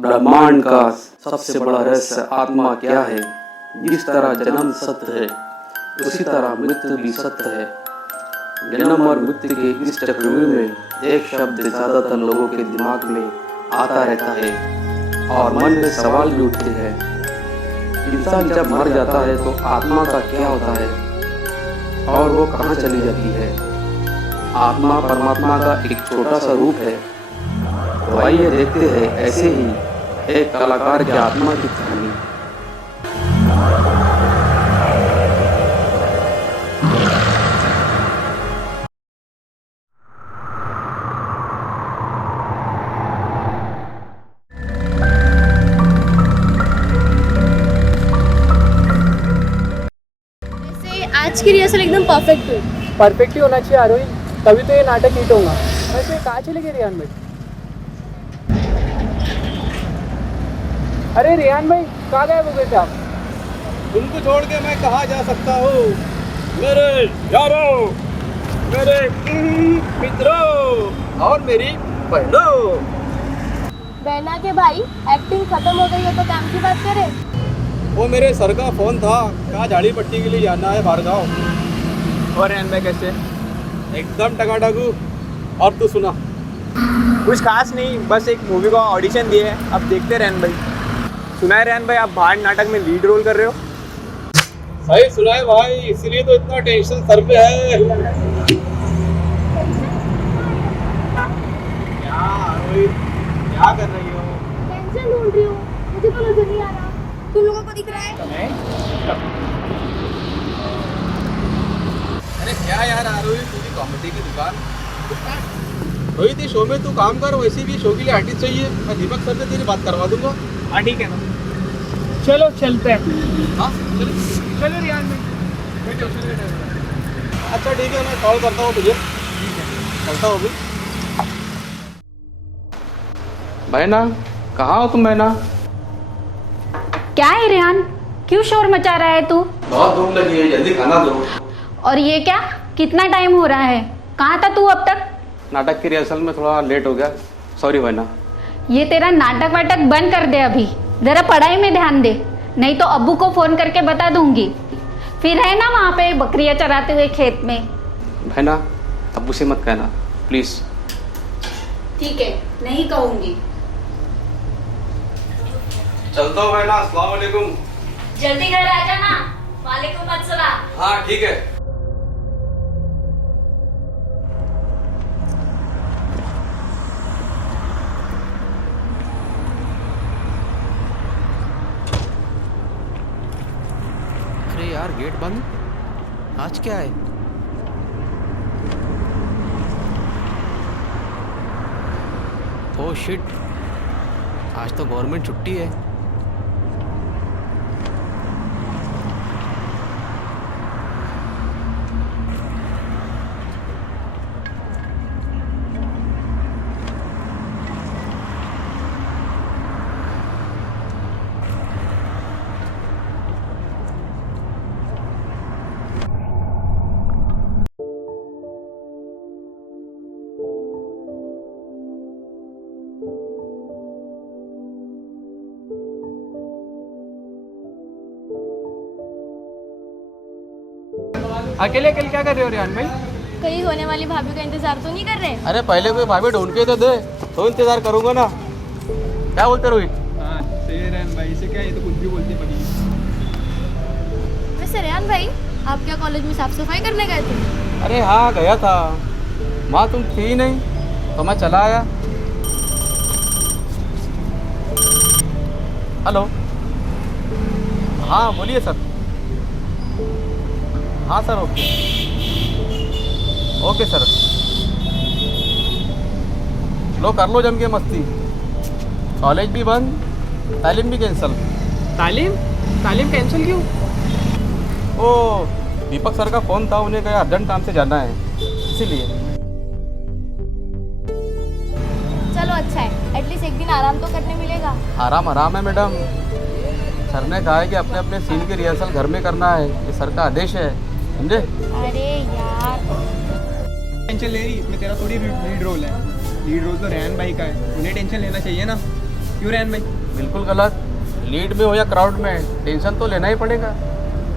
ब्रह्मांड का सबसे बड़ा रहस्य आत्मा क्या है। जिस तरह जन्म सत्य है उसी तरह मृत्यु भी सत्य है। जन्म और मृत्यु के इस चक्रव्यूह में एक शब्द ज्यादातर लोगों के दिमाग में आता रहता है और मन में सवाल भी उठते हैं। इंसान जब मर जाता है तो आत्मा का क्या होता है और वो कहाँ चली जाती है। आत्मा परमात्मा का एक छोटा सा रूप है। तो आइए देखते हैं ऐसे ही एक कलाकार की आत्मा की कहानी। आज की रिहर्सल एकदम परफेक्ट हुई। परफेक्ट ही होना चाहिए आरोही, तभी तो ये नाटक हिट होगा। वैसे कहाँ चले गए रेहान भाई? अरे रेहान भाई कहाँ गए हो गए थे आप? तुमको छोड़ के मैं कहाँ जा सकता हूँ मेरे यारों, मेरे मित्रों और मेरी बहनों। बहना के भाई एक्टिंग खत्म हो गई है तो काम की बात करें। वो मेरे सर का फोन था, कहाँ झाड़ी पट्टी के लिए जाना है बाहर गाँव। और रेहान भाई कैसे? एकदम टकाटकू। और तू सुना? कुछ खास नहीं, बस एक मूवी का ऑडिशन दिए है, अब देखते हैं रेहान भाई। सुना है रेहान भाई आप बाहर नाटक में लीड रोल कर रहे हो? सही सुना है भाई, इसीलिए तो इतना टेंशन सर पे है। क्या कर रही हो? टेंशन ढूंढ रही हूँ, मुझे तो नजर नहीं आ रहा। तुम लोगों को दिख रहा है? अरे क्या यार आरोही, पूरी कॉमेडी की दुकान वही थी। शो में तू काम कर, वैसे भी शो के लिए आर्टिस्ट चाहिए। मैं दीपक सर से तेरी बात करवा दूंगा। हाँ ठीक है ना, चलो चलते हैं। हाँ चलो रेहान भाई। अच्छा ठीक है, मैं कॉल करता हूँ तुझे। चलता हूँ अभी। बहना कहाँ हो तुम बहना? क्या है रेहान, क्यों शोर मचा रहा है तू? बहुत भूख लगी है, जल्दी खाना दो। और ये क्या, कितना टाइम हो रहा है? कहाँ था तू अब तक? नाटक की रिहर्सल में थोड़ा लेट हो गया, सॉरी बहना। ये तेरा नाटक वाटक बंद कर दे अभी, जरा पढ़ाई में ध्यान दे, नहीं तो अब्बू को फोन करके बता दूंगी। फिर है ना वहाँ पे बकरियाँ चराते हुए खेत में। बहना अब्बू से मत कहना प्लीज। ठीक है, नहीं कहूंगी। चलता हूँ बहना, अस्सलाम वालेकुम। जल्दी घर आ जाना। वालेकुम अस्सलाम। हाँ ठीक है। अरे यार गेट बंद, आज क्या है? ओह शिट, आज तो गवर्नमेंट छुट्टी है। अकेले अकेले क्या कर रहे हो रेहान भाई? कहीं होने वाली भाभी का इंतजार तो नहीं कर रहे? अरे पहले कोई भाभी ढूंढ के तो दे, तो इंतजार करूंगा ना। क्या बोलते रोहित? हाँ सही है रेहान भाई, इसे क्या, ये तो कुछ भी बोलती पड़ी। वैसे रेहान भाई, आप क्या कॉलेज में साफ सफाई करने गए थे? अरे हाँ गया था, माँ तुम थी ही नहीं तो मैं चला आया। हेलो, हाँ बोलिए सर। हाँ सर, ओके ओके सर। लो कर लो जम के मस्ती। कॉलेज भी बंद, तालीम भी कैंसिल। तालीम? तालीम कैंसिल क्यों? ओ दीपक सर का फ़ोन था, उन्हें कहा अर्जेंट काम से जाना है, इसीलिए। चलो अच्छा है, एटलीस्ट एक दिन आराम तो करने मिलेगा। आराम आराम है मैडम, सर ने कहा है कि अपने अपने सीन की रिहर्सल घर में करना है, ये सर का आदेश है, समझे? अरे यार, टेंशन ले रही, इसमें तेरा थोड़ी लीड रोल है। लीड रोल तो रेहान भाई का है, उन्हें टेंशन लेना चाहिए ना। क्यों रेहान भाई? बिल्कुल गलत। लीड में हो या क्राउड में, टेंशन तो लेना ही पड़ेगा।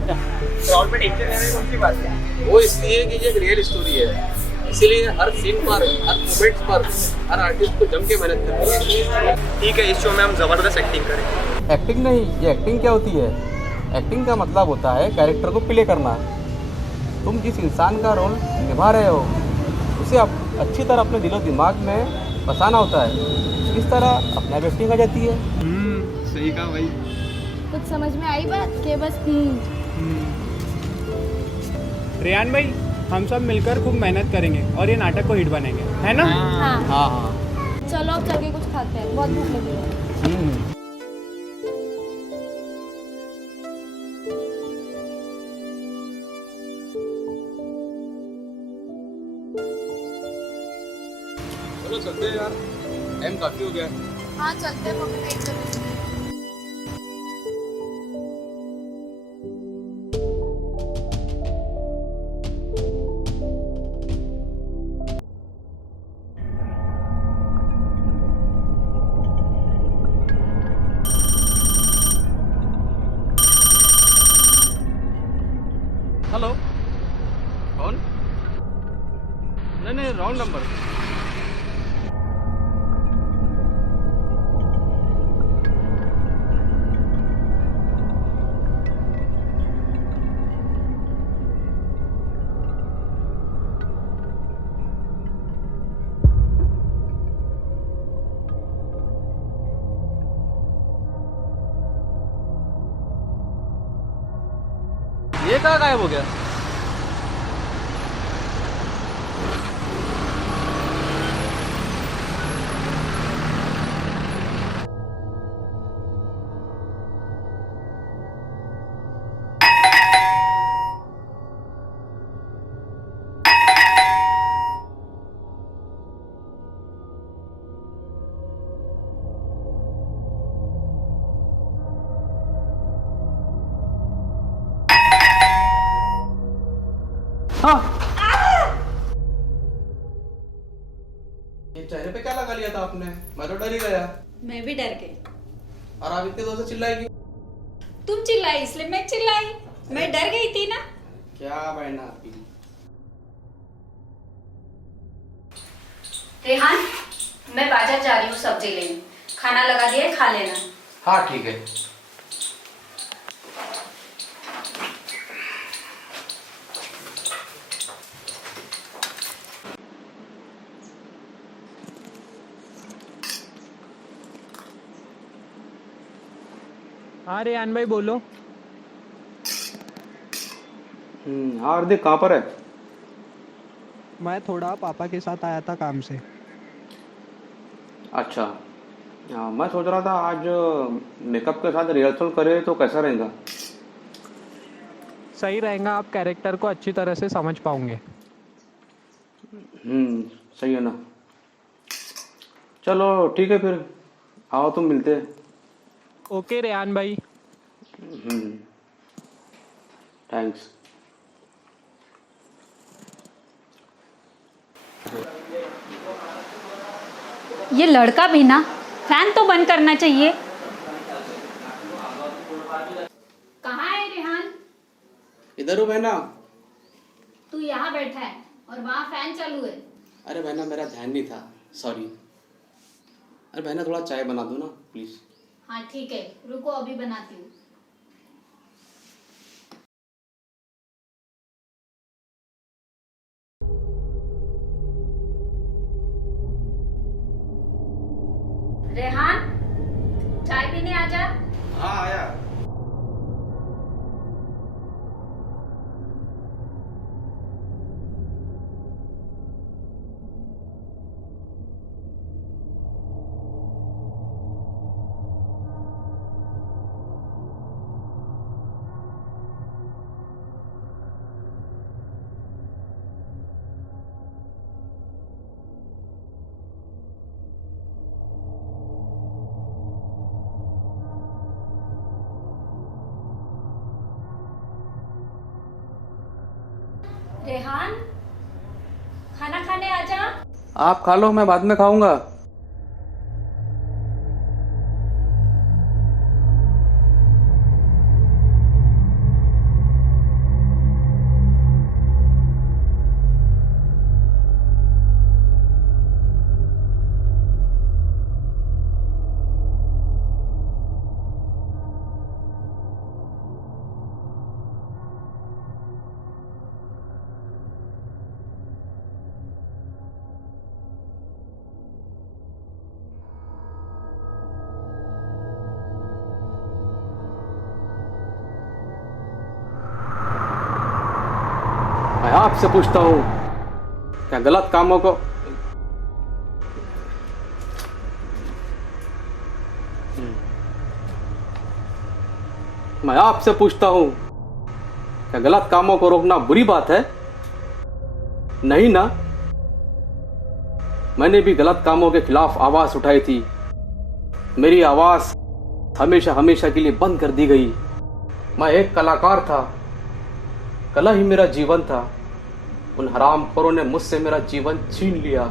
क्राउड में टेंशन लेने की कौन सी बात है? वो इसलिए कि ये एक रियल स्टोरी है, इसीलिए हर सीन पर, हर मोमेंट्स पर हर आर्टिस्ट को जम के मेहनत करनी है। ठीक है, इस शो में हम ज़बरदस्त एक्टिंग करें। एक्टिंग नहीं, ये एक्टिंग क्या होती है? एक्टिंग का मतलब होता है कैरेक्टर को प्ले करना। तुम जिस इंसान का रोल निभा रहे हो उसे आप अच्छी तरह अपने दिलो दिमाग में बसाना होता है। इस तरह अपने आप एक्टिंग आ जाती है। सही कहा भाई। कुछ समझ में आई बात कि बस रेहान भाई, हम सब मिलकर खूब मेहनत करेंगे और ये नाटक को हिट बनेंगे, है ना? हाँ हाँ हाँ। चलो अब चल के कुछ खाते हैं, बहुत भूख लगी है। चलो चलते हैं यार, टाइम काफ़ी हो गया है। हाँ चलते हैं, मम्मी वेट कर रही है। हेलो, कौन? नहीं रॉन्ग नंबर। ये कहाँ गायब हो गया? ये चेहरे पे क्या लगा लिया था आपने? मैं तो डर ही गया। मैं भी डर गई। और आप इतने जोर से चिल्लाई क्यों? तुम चिल्लाई इसलिए मैं चिल्लाई, मैं डर गई थी ना। क्या बहना आपकी? रेहान, मैं बाजार जा रही हूँ सब्जी लेने, खाना लगा दिया है, खा लेना। हाँ ठीक है। हाँ रेहान भाई बोलो। हाँ हार्दिक कहाँ पर है? मैं थोड़ा पापा के साथ आया था काम से। अच्छा, हाँ मैं सोच रहा था आज मेकअप के साथ रिहर्सल करे तो कैसा रहेगा? सही रहेगा, आप कैरेक्टर को अच्छी तरह से समझ पाओगे। सही है ना। चलो ठीक है फिर, आओ तुम मिलते हैं। ओके रेहान भाई। थैंक्स। ये लड़का भी ना, फैन तो बंद करना चाहिए। कहाँ है रेहान? इधर हो बहना। तू यहाँ बैठा है और वहाँ फैन चालू है। अरे बहना मेरा ध्यान नहीं था, सॉरी। अरे बहना थोड़ा चाय बना दो ना प्लीज। हाँ ठीक है, रुको अभी बनाती हूँ। रेहान, चाय पीने आ जा। हाँ आया। रेहान, खाना खाने आ जा। आप खा लो, मैं बाद में खाऊंगा। आपसे पूछता हूँ, क्या गलत कामों को मैं आपसे पूछता हूँ, क्या गलत कामों को रोकना बुरी बात है? नहीं ना। मैंने भी गलत कामों के खिलाफ आवाज उठाई थी। मेरी आवाज हमेशा हमेशा के लिए बंद कर दी गई। मैं एक कलाकार था, कला ही मेरा जीवन था। उन हरामखोरों ने मुझसे मेरा जीवन छीन लिया,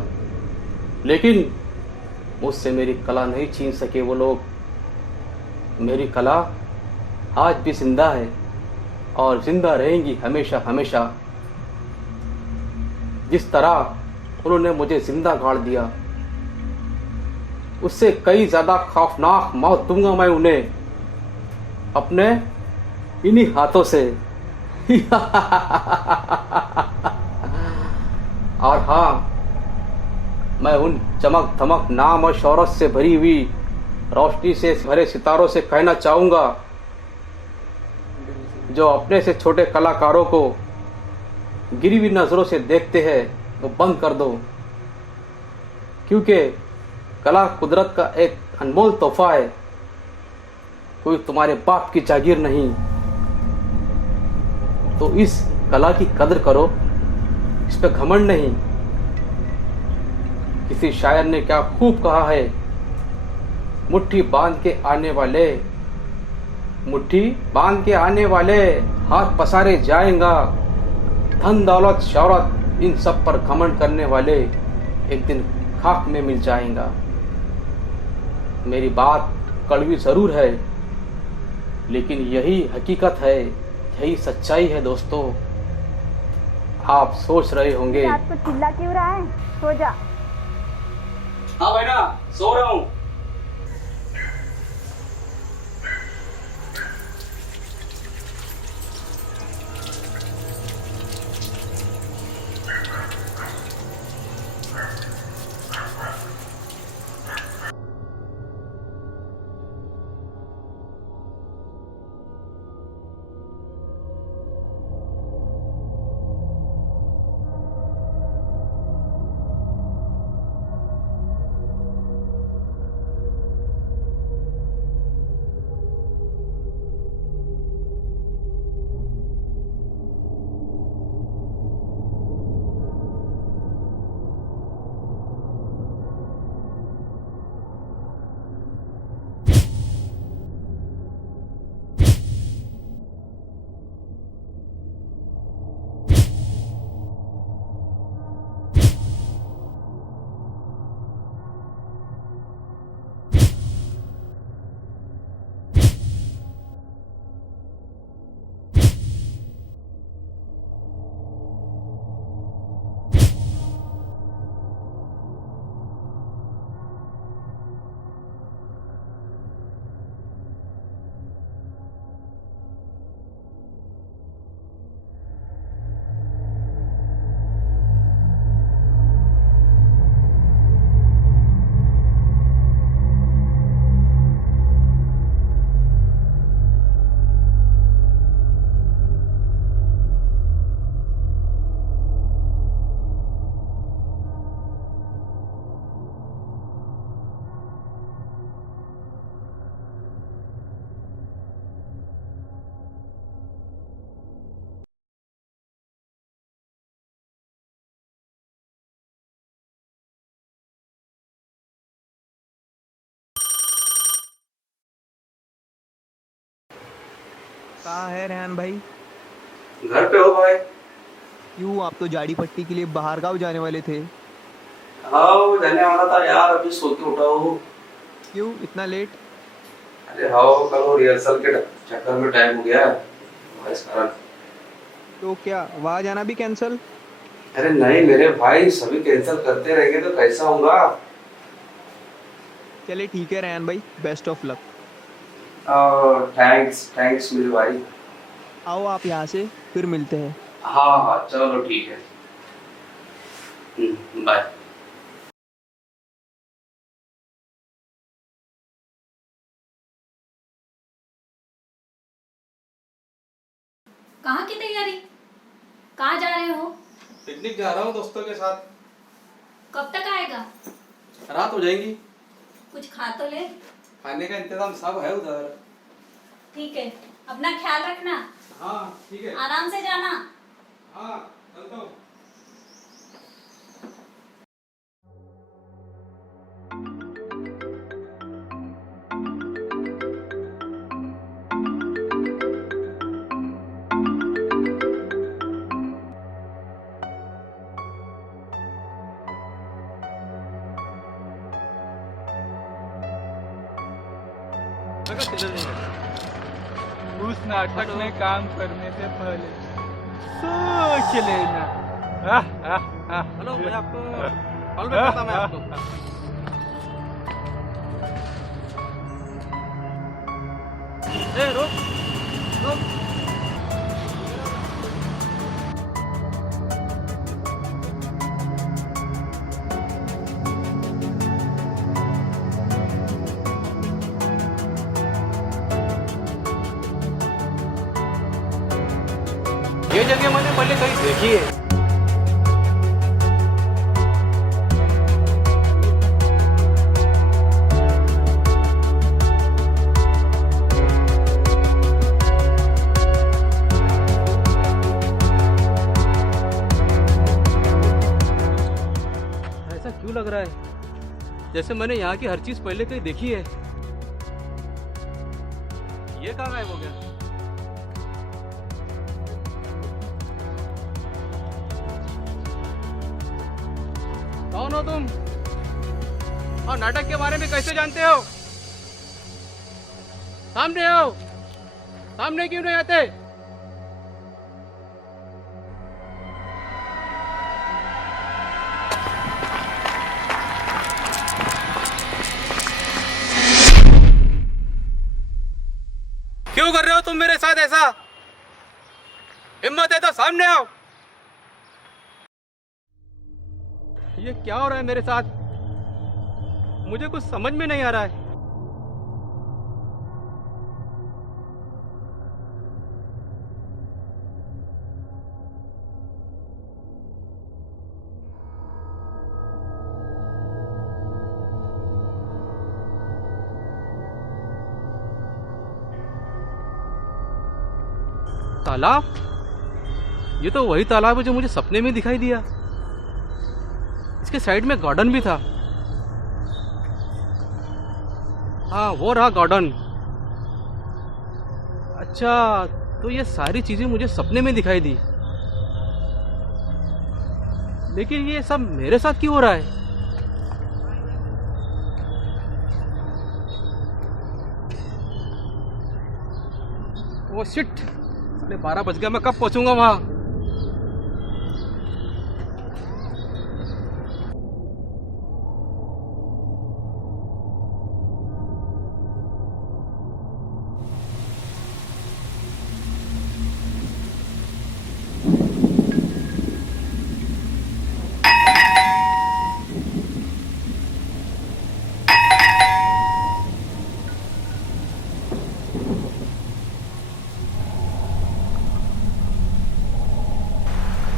लेकिन मुझसे मेरी कला नहीं छीन सके वो लोग। मेरी कला आज भी जिंदा है और जिंदा रहेंगी हमेशा हमेशा। जिस तरह उन्होंने मुझे जिंदा गाड़ दिया, उससे कई ज्यादा खौफनाक मौत दूंगा मैं उन्हें, अपने इन्हीं हाथों से। और हाँ, मैं उन चमक धमक नाम और शौहरत से भरी हुई रोशनी से भरे सितारों से कहना चाहूंगा, जो अपने से छोटे कलाकारों को गिरी हुई नजरों से देखते हैं, वो बंद कर दो। क्योंकि कला कुदरत का एक अनमोल तोहफा है, कोई तुम्हारे बाप की जागीर नहीं। तो इस कला की कदर करो, इस पे घमंड नहीं। किसी शायर ने क्या खूब कहा है, मुट्ठी बांध के आने वाले, मुट्ठी बांध के आने वाले हाथ पसारे जाएगा। धन दौलत शौहरत इन सब पर घमंड करने वाले एक दिन खाक में मिल जाएगा। मेरी बात कड़वी जरूर है, लेकिन यही हकीकत है, यही सच्चाई है दोस्तों। आप सोच रहे होंगे, रात को चिल्ला क्यों रहा है? सो जा। हाँ भाई ना, सो रहा हूँ। कहाँ है रेहान भाई? घर पे हो भाई? क्यों, आप तो जाड़ी पट्टी के लिए बाहर गाँव जाने वाले थे। हाँ, वो जाने वाला था यार, अभी सो के उठा हूँ। क्यों इतना लेट? अरे हाँ, कल वो रिहर्सल के चक्कर में टाइम हो गया, इस कारण। तो क्या वहाँ जाना भी कैंसल? अरे नहीं मेरे भाई, सभी कैंसिल करते रहेंगे तो कैसा होगा। चले ठीक है रेहान भाई, best of luck. Thanks thanks मेरे भाई। आओ आप यहाँ से, फिर मिलते हैं। हाँ हाँ चलो ठीक है, बाय। कहाँ की तैयारी? कहाँ जा रहे हो? पिकनिक जा रहा हूँ दोस्तों के साथ। कब तक आएगा? रात हो जाएगी। कुछ खा तो ले। खाने का इंतजाम सब है उधर। ठीक है, अपना ख्याल रखना। हाँ ठीक है। आराम से जाना। हाँ चलता हूँ। उस नाटक में काम करने से पहले सोच लेना। हेलो, मैं आपको कॉल बैक करता हूं, मैं आपको। ए रुक रुक। ये जगह मैंने पहले कहीं देखी है। ऐसा क्यों लग रहा है जैसे मैंने यहाँ की हर चीज पहले कहीं देखी है। ये कहाँ गायब हो गया? कौन हो तुम और नाटक के बारे में कैसे जानते हो? सामने आओ। सामने क्यों नहीं आते? क्यों कर रहे हो तुम मेरे साथ ऐसा? हिम्मत है तो सामने आओ। ये क्या हो रहा है मेरे साथ? मुझे कुछ समझ में नहीं आ रहा है। तालाब? ये तो वही तालाब है जो मुझे सपने में दिखाई दिया। इसके साइड में गार्डन भी था। हाँ वो रहा गार्डन। अच्छा, तो ये सारी चीजें मुझे सपने में दिखाई दी, लेकिन ये सब मेरे साथ क्यों हो रहा है? वो शिट, 12:30 बज गया। मैं कब पहुंचूंगा वहां?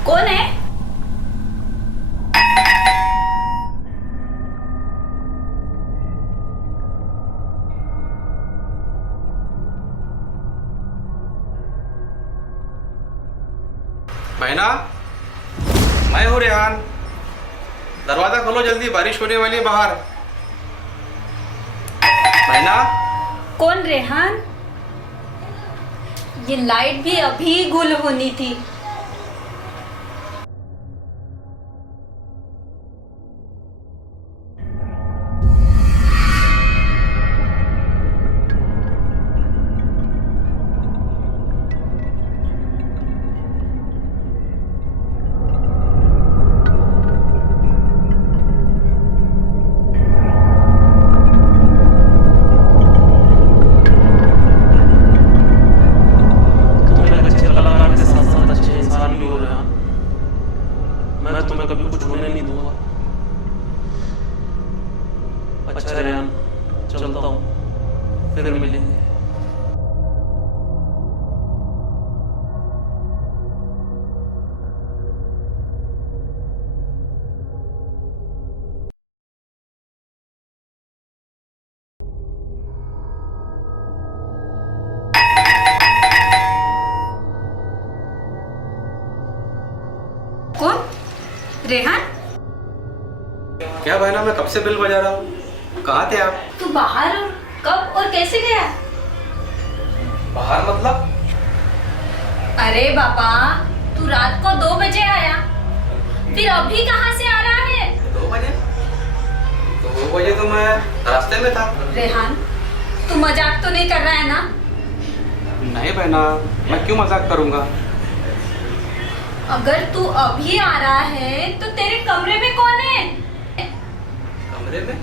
कौन है? बहना, मैं हूँ रेहान। दरवाजा खोलो जल्दी, बारिश होने वाली है बाहर। बहना। कौन रेहान? ये लाइट भी अभी गुल होनी थी। मैं तुम्हें कभी कुछ होने नहीं दूंगा। अच्छा रेहान, चलता हूँ, फिर मिलेंगे। रेहान, क्या बहना, मैं कब से बिल बजा रहा हूँ। कहाँ थे आप? तू बाहर और कब और कैसे गया? बाहर मतलब? अरे बाबा, तू रात को 2 बजे आया, फिर अभी कहाँ से आ रहा है? 2 बजे? 2 बजे तो मैं रास्ते में था। रेहान, तू मजाक तो नहीं कर रहा है ना? नहीं बहना, मैं क्यों मजाक करूँगा। अगर तू अभी आ रहा है तो तेरे कमरे में कौन है? कमरे में?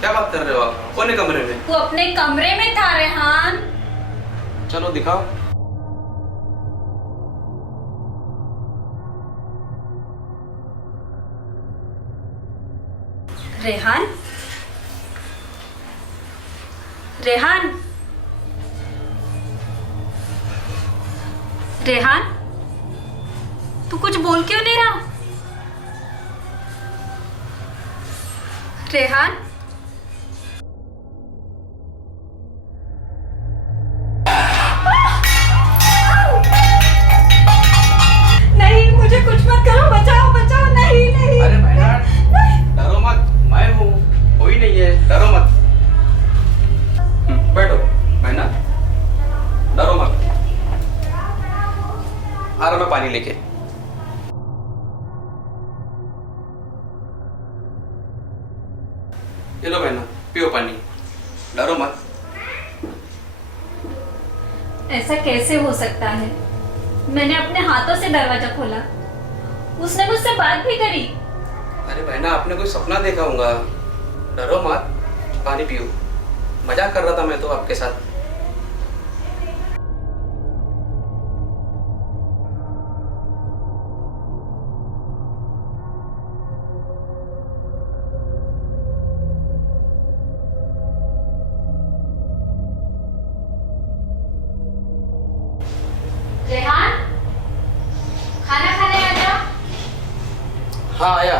क्या बात कर रहे हो आप? कौन है कमरे में? तू अपने कमरे में था रेहान। चलो दिखाओ। रेहान, रेहान, रेहान, तू कुछ बोल क्यों नहीं रहा? रेहान, नहीं, मुझे कुछ मत करो, बचाओ बचाओ। नहीं नहीं, अरे बहना, डरो मत, मैं हूँ, कोई नहीं है, डरो मत। बैठो बहना, डरो मत। आ रहा मैं पानी लेके। ये लो बहना, पियो पानी, डरो मत। ऐसा कैसे हो सकता है? मैंने अपने हाथों से दरवाजा खोला, उसने मुझसे बात भी करी। अरे बहना, आपने कोई सपना देखा होगा, डरो मत, पानी पियो। मजाक कर रहा था मैं तो आपके साथ। रेहान, खाना खाने आ जाओ। हाँ आया।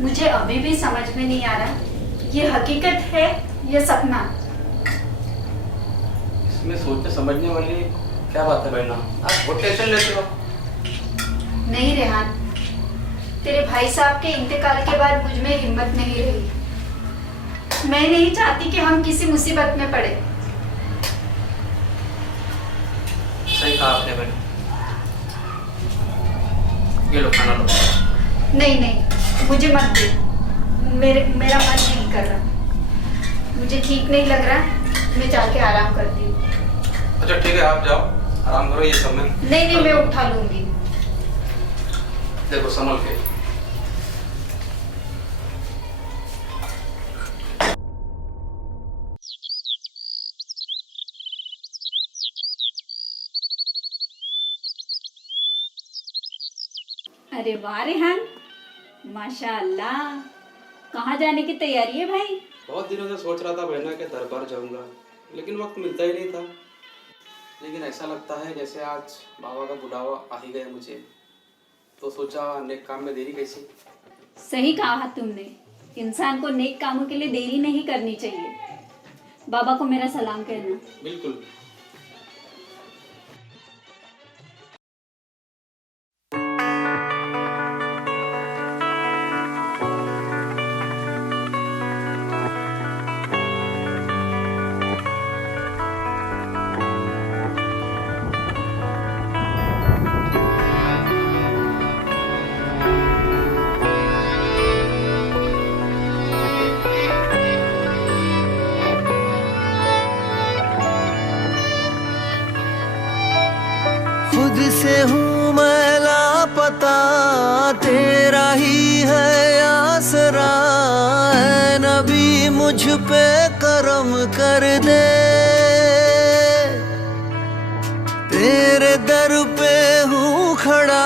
मुझे अभी भी समझ में नहीं आ रहा, ये हकीकत है या सपना? इसमें सोचने समझने वाली क्या बात है बहना, आप बहुत टेंशन लेते हो। नहीं रेहान, तेरे भाई साहब के इंतकाल के बाद मुझ में हिम्मत नहीं रही। मैं नहीं चाहती कि हम किसी मुसीबत में पड़े। सही कहा आपने बहना। ये लो खाना लो। नहीं नहीं, मुझे मत दे, मेरा मन नहीं कर रहा, मुझे ठीक नहीं लग रहा, मैं जाके आराम करती हूँ। अच्छा ठीक है, आप जाओ आराम करो, ये सब में नहीं नहीं, मैं उठा लूंगी। देखो संभल के। अरे वाह रेहान, माशाअल्लाह, कहाँ जाने की तैयारी है भाई? बहुत दिनों से सोच रहा था बहना के दरबार जाऊंगा, लेकिन वक्त मिलता ही नहीं था। लेकिन ऐसा लगता है जैसे आज बाबा का बुलावा आ ही गया मुझे, तो सोचा नेक काम में देरी कैसी। सही कहा तुमने, इंसान को नेक कामों के लिए देरी नहीं करनी चाहिए। बाबा को मेरा सलाम कहना। बिल्कुल। खुद से हूँ मैं लापता, तेरा ही है आसरा, है नबी मुझ पे करम कर दे। तेरे दर पे हूँ खड़ा,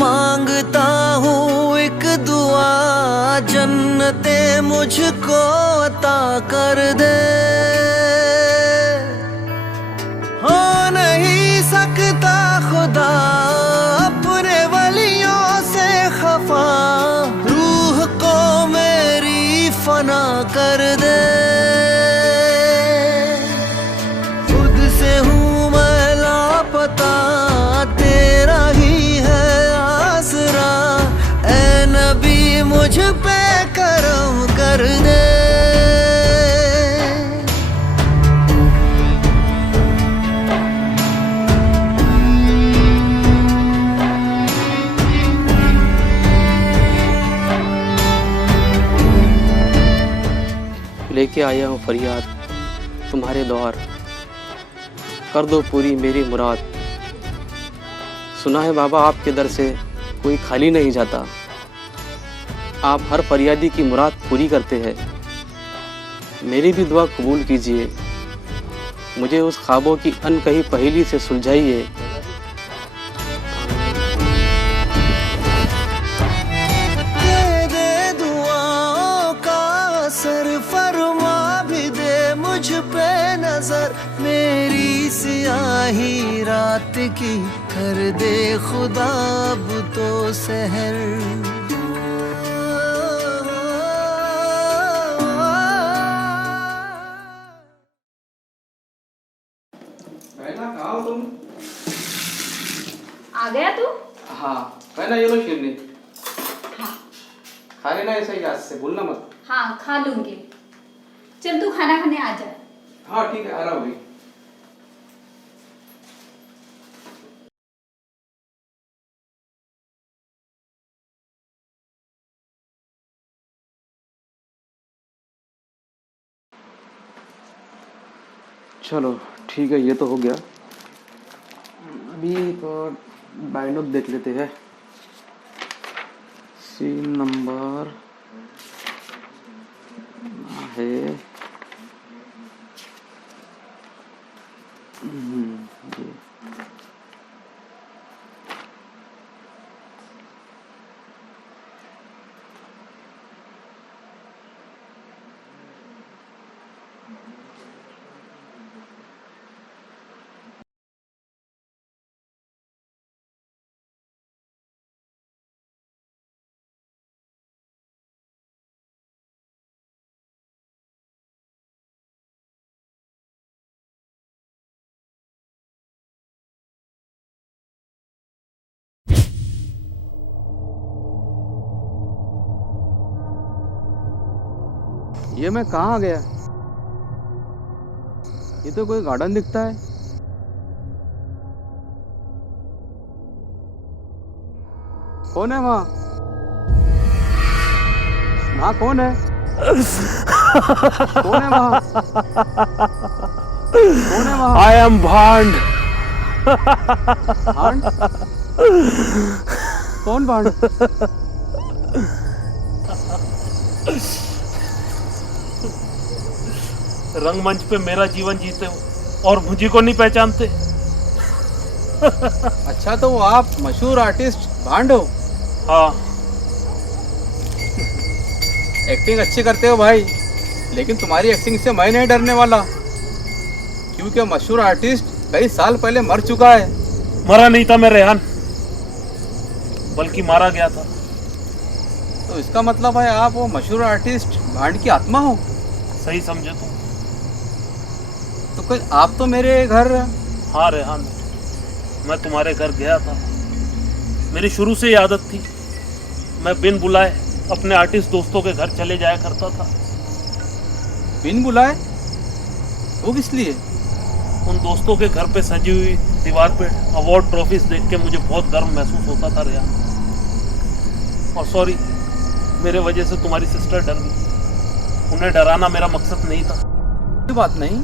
मांगता हूँ एक दुआ, जन्नते मुझको अता कर दे। हो नहीं सकता खुदा अपने वलियों से खफा, रूह को मेरी फना कर दे। खुद से हूँ मैं कर दे। लेके आया हूँ फरियाद तुम्हारे द्वार, कर दो पूरी मेरी मुराद। सुना है बाबा आपके दर से कोई खाली नहीं जाता, आप हर फरियादी की मुराद पूरी करते हैं। मेरी भी दुआ कबूल कीजिए, मुझे उस ख्वाबों की अनकही पहेली से सुलझाइए। दे दे दुआओं का असर, फरमा भी दे मुझ पे नजर। मेरी सियाही रात की कर दे खुदा अब तो सहर। कहाँ हो तुम? आ गया तू? हाँ बहना ये लो शिरनी, हाँ खा लेना ऐसा ही आज से, भूलना मत। हाँ खा लूंगी। चल तू खाना खाने आ जा। हाँ ठीक है, आ रहा हूँ। चलो ठीक है, ये तो हो गया। अभी तो बाइनोप देख लेते हैं। सीन नंबर है ये। ये मैं कहाँ आ गया? ये तो कोई गार्डन दिखता है। कौन है वहाँ? वहाँ कौन है? कौन है वहाँ? कौन है वहाँ? I am भांड। भांड? कौन भांड? रंगमंच पे मेरा जीवन जीते हो और मुझे को नहीं पहचानते। अच्छा तो आप मशहूर आर्टिस्ट भांड हो? हाँ। एक्टिंग अच्छी करते हो भाई, लेकिन तुम्हारी एक्टिंग से मैं नहीं डरने वाला, क्योंकि मशहूर आर्टिस्ट कई साल पहले मर चुका है। मरा नहीं था मैं रेहान, बल्कि मारा गया था। तो इसका मतलब है आप वो मशहूर आर्टिस्ट भांड की आत्मा हो? सही समझे तुम। तो कोई आप तो मेरे घर। हाँ रेहान, मैं तुम्हारे घर गया था। मेरी शुरू से ही आदत थी, मैं बिन बुलाए अपने आर्टिस्ट दोस्तों के घर चले जाया करता था। बिन बुलाए? वो किस लिए? उन दोस्तों के घर पे सजी हुई दीवार पे अवार्ड ट्रॉफीज देख के मुझे बहुत गर्व महसूस होता था रेहान। और सॉरी, मेरे वजह से तुम्हारी सिस्टर डर गई। उन्हें डराना मेरा मकसद नहीं था। कोई बात नहीं,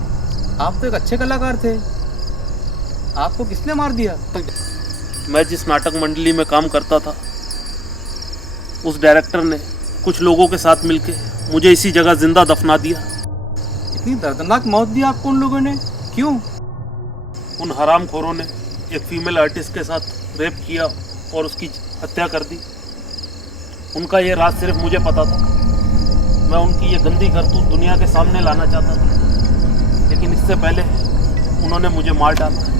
आप तो एक अच्छे कलाकार थे, आपको किसने मार दिया? मैं जिस नाटक मंडली में काम करता था, उस डायरेक्टर ने कुछ लोगों के साथ मिलके मुझे इसी जगह जिंदा दफना दिया। इतनी दर्दनाक मौत दी आपको उन लोगों ने? क्यों? उन हरामखोरों ने एक फीमेल आर्टिस्ट के साथ रेप किया और उसकी हत्या कर दी। उनका ये राज सिर्फ मुझे पता था। मैं उनकी ये गंदी करतूत दुनिया के सामने लाना चाहता था, लेकिन इससे पहले उन्होंने मुझे मार डाला।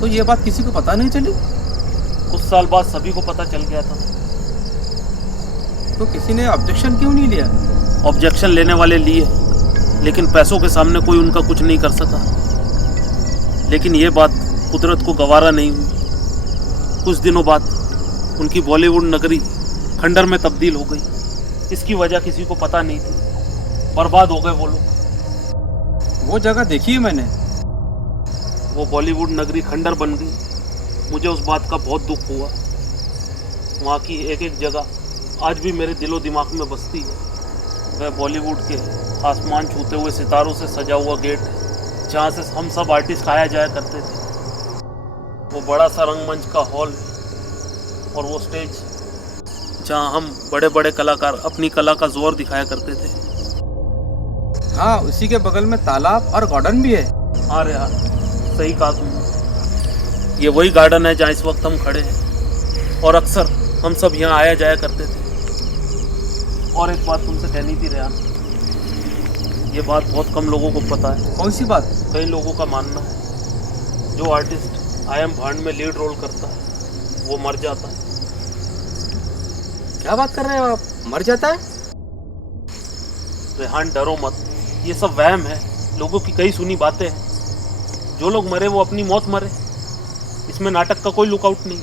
तो ये बात किसी को पता नहीं चली? कुछ साल बाद सभी को पता चल गया था। तो किसी ने ऑब्जेक्शन क्यों नहीं लिया? ऑब्जेक्शन लेने वाले लिए, लेकिन पैसों के सामने कोई उनका कुछ नहीं कर सका। लेकिन ये बात कुदरत को गवारा नहीं हुई। कुछ दिनों बाद उनकी बॉलीवुड नगरी खंडर में तब्दील हो गई। इसकी वजह किसी को पता नहीं थी। बर्बाद हो गए वो लोग। वो जगह देखी है मैंने। वो बॉलीवुड नगरी खंडर बन गई। मुझे उस बात का बहुत दुख हुआ। वहाँ की एक एक जगह आज भी मेरे दिलो दिमाग में बसती है। वह बॉलीवुड के आसमान छूते हुए सितारों से सजा हुआ गेट है जहाँ से हम सब आर्टिस्ट आया जाया करते थे। वो बड़ा सा रंगमंच का हॉल और वो स्टेज जहाँ हम बड़े बड़े कलाकार अपनी कला का जोर दिखाया करते थे। हाँ, उसी के बगल में तालाब और गार्डन भी है। हाँ रे हाँ, सही कहा तुमने। ये वही गार्डन है जहाँ इस वक्त हम खड़े हैं और अक्सर हम सब यहाँ आया जाया करते थे। और एक बात तुमसे कहनी थी रेहान, ये बात बहुत कम लोगों को पता है। कौन सी बात? कई लोगों का मानना है जो आर्टिस्ट आई एम भांड में लीड रोल करता है वो मर जाता है। क्या बात कर रहे हो आप? मर जाता है? रेहान डरो मत, ये सब वहम है। लोगों की कई सुनी बातें हैं। जो लोग मरे वो अपनी मौत मरे। इसमें नाटक का कोई लुकआउट नहीं।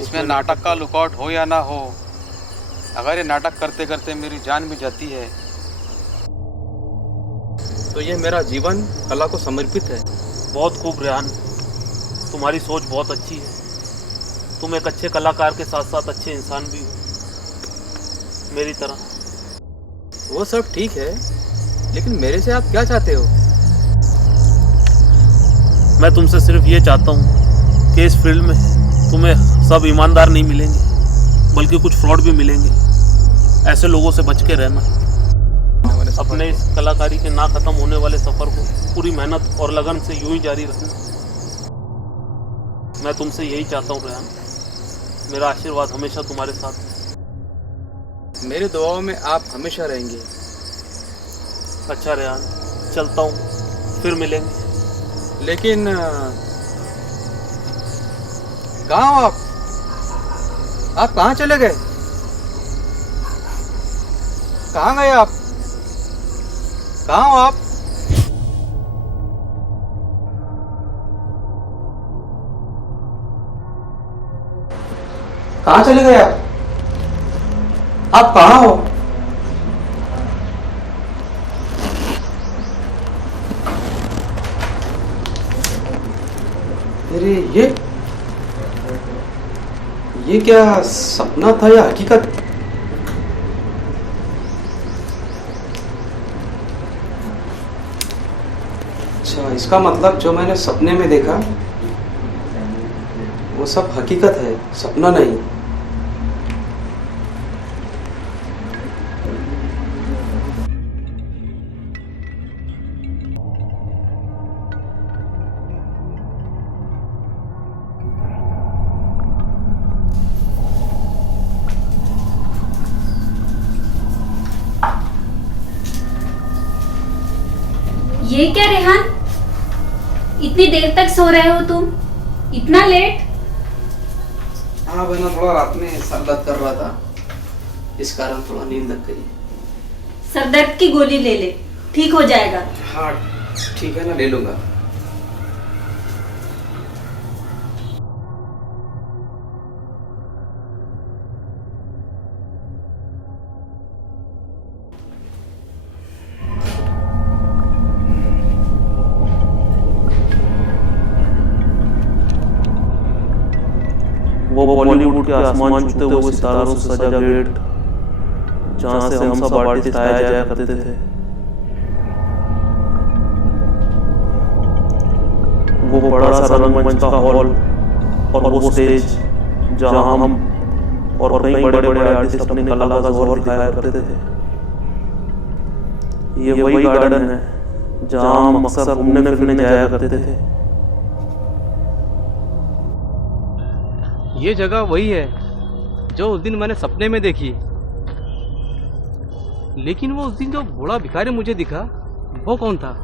इसमें नाटक का लुकआउट हो या ना हो, अगर ये नाटक करते करते मेरी जान भी जाती है तो ये मेरा जीवन कला को समर्पित है। बहुत खूब रेहान, तुम्हारी सोच बहुत अच्छी है। तुम एक अच्छे कलाकार के साथ साथ अच्छे इंसान भी हो मेरी तरह। वो सब ठीक है, लेकिन मेरे से आप क्या चाहते हो? मैं तुमसे सिर्फ ये चाहता हूँ कि इस फील्ड में तुम्हें सब ईमानदार नहीं मिलेंगे, बल्कि कुछ फ्रॉड भी मिलेंगे। ऐसे लोगों से बच के रहना। अपने इस कलाकारी के ना खत्म होने वाले सफर को पूरी मेहनत और लगन से यूं ही जारी रखना। मैं तुमसे यही चाहता हूँ रेहान। मेरा आशीर्वाद हमेशा तुम्हारे साथ। मेरी दुआओं में आप हमेशा रहेंगे। अच्छा रेहान, चलता हूँ, फिर मिलेंगे। लेकिन कहाँ हो आप? आप कहाँ चले गए? कहाँ गए आप? कहाँ हो आप? कहाँ चले गए आप? आप कहाँ हो? अरे ये क्या सपना था या हकीकत? अच्छा, इसका मतलब जो मैंने सपने में देखा वो सब हकीकत है, सपना नहीं। ये क्या रेहान, इतनी देर तक सो रहे हो तुम? इतना लेट? हाँ बहना, थोड़ा रात में सर दर्द कर रहा था, इस कारण थोड़ा नींद लग गई। सर दर्द की गोली ले ले, ठीक हो जाएगा। हाँ ठीक है ना, ले लूंगा। वो बॉलीवुड के आसमान छूते हुए सितारों से सजा गेट जहाँ से हम सब आर्टिस्ट आया जाया करते थे। वो बड़ा सा रंगमंच का हॉल और वो स्टेज जहाँ हम और कई बड़े बड़े आर्टिस्ट अपनी कला का जोर दिखाया करते थे। ये वही गार्डन है जहाँ हम अक्सर घूमने फिरने जाया करते थे। ये जगह वही है जो उस दिन मैंने सपने में देखी। लेकिन वो उस दिन जो बूढ़ा भिखारी मुझे दिखा, वो कौन था?